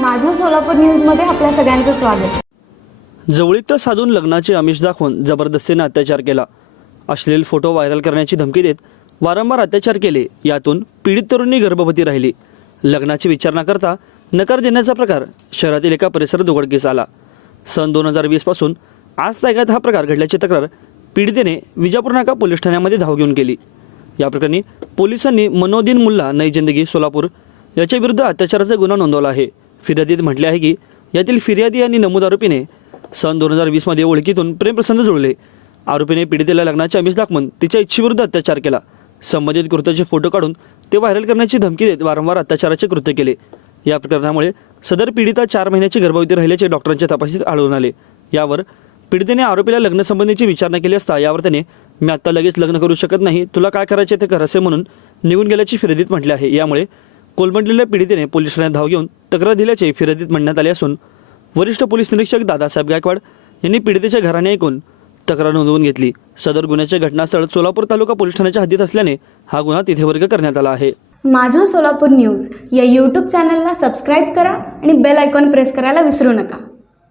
माझं सोलापूर न्यूजमध्ये आपल्या सगळ्यांचं स्वागत. जवळीकता साधून लग्नाचे आमिष दाखवून जबरदस्तीने अत्याचार केला. अश्लील फोटो व्हायरल करण्याची धमकी देत वारंवार अत्याचार केले. यातून पीडित तरुणी गर्भवती राहिली. लग्नाची विचारणा करता नकार देण्याचा प्रकार शहरातील एका परिसरात उघडकीस आला. सन दोन हजार वीसपासून आज तागायत हा प्रकार घडल्याची तक्रार पीडितेने विजापूर नाका पोलीस ठाण्यामध्ये धाव घेऊन केली. या प्रकरणी पोलिसांनी मनोदीन मुल्ला नई जिंदगी सोलापूर याच्या विरुद्ध अत्याचाराचा गुन्हा नोंदवला आहे. फिर्यादीत म्हटले आहे की यातील फिर्यादी आणि नमूद आरोपीने सन दोन हजार वीसमध्ये ओळखीतून प्रेमप्रसंग जुळले. आरोपीने पीडितेला लग्नाचे अमिष दाखवून तिच्या इच्छेविरुद्ध अत्याचार केला. संबंधित कृत्याचे फोटो काढून ते व्हायरल करण्याची धमकी देत वारंवार अत्याचाराचे कृत्य केले. या प्रकरणामुळे सदर पीडिता चार महिन्याची गर्भवती राहिल्याचे डॉक्टरांच्या तपासणीत आढळून आले. यावर पीडितेने आरोपीला लग्नसंबंधीची विचारणा केली असता यावर त्याने मी आत्ता लगेच लग्न करू शकत नाही तुला काय करायचे ते कर असे म्हणून निघून गेल्याची फिर्यादीत म्हटले आहे. यामुळे कोलमडलेल्या पीडितेने पोलीस ठाण्यात धाव घेऊन तक्रार दिल्याचे फिर्यादीत म्हणण्यात आले असून वरिष्ठ पोलीस निरीक्षक दादासाहेब गायकवाड यांनी पीडितेच्या घराने ऐकून तक्रार नोंदवून घेतली. सदर गुन्ह्याचे घटनास्थळ सोलापूर तालुका पोलीस ठाण्याच्या हद्दीत असल्याने हा गुन्हा तिथे वर्ग करण्यात आला आहे. माझं सोलापूर न्यूज या यूट्यूब चॅनलला सबस्क्राईब करा आणि बेल आयकॉन प्रेस करायला विसरू नका.